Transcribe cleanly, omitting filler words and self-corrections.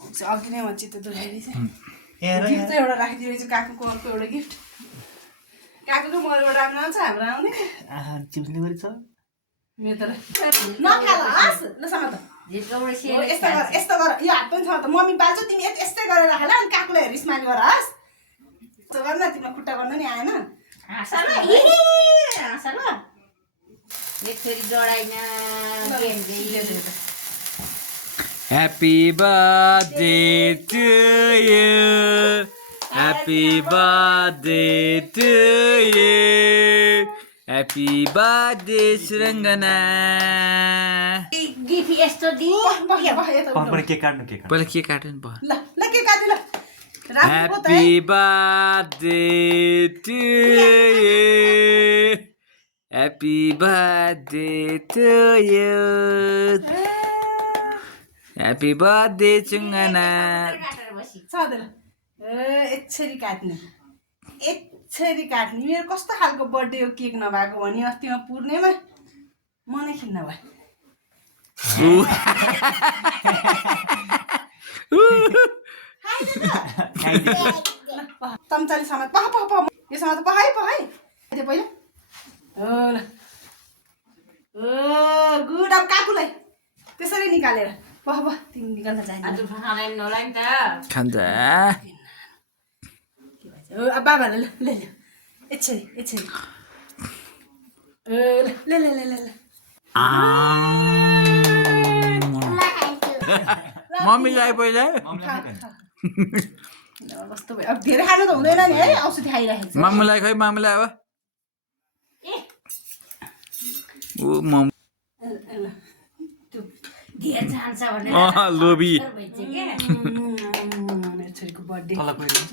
अघि नै चित्त दुखाइरहेछ गिफ्ट चाहिँ एउटा राखिदियो चाहिँ काकुको अर्को एउटा गिफ्ट काकुको मबाट राम्रो आउँछ हाम्रो आउने चिप्ने गरी छ मेरो त नखालास् ल समात यस्तो गर यो हात पनि छ त मम्मी बाल्छ तिमी यस्तै गरेर राख ल अनि काकुलाई हेर स्माइल गर हस् यस्तो गर्न तिमीलाई खुट्टा गर्न नि आएन Happy birthday to you. Happy birthday to you. Happy birthday Surangana. Gift यस्तो दि पहिला केक काट्नु पहिला के काट्नु भयो ल ल के काट्नु ल Happy birthday to you. Happy birthday to you. Happy birthday Chungana. सधैँ यसरी काट्ने मेरो कस्तो खालको बर्थडे हो केक नभएको भने अस्तिमा पूर्णेमा मनै खिन्न भयो चम्चाले समात पह यो समात पहाइ त्यो पहिला ल गुड अब काकुलाई त्यसरी निकालेर पह तिमी निकाल्न चाहिन्छ खान्छ अब बाबालाई ल यसरी ल मम्मीलाई पहिला कस्तो भयो अब धेरै खानु त हुँदैन नि है औषधि खाइरहेको छ मामुलाई खै मामुलाई अब ओ मम लोभी मेरो छोरीको बर्थडे तल गइदिन्छ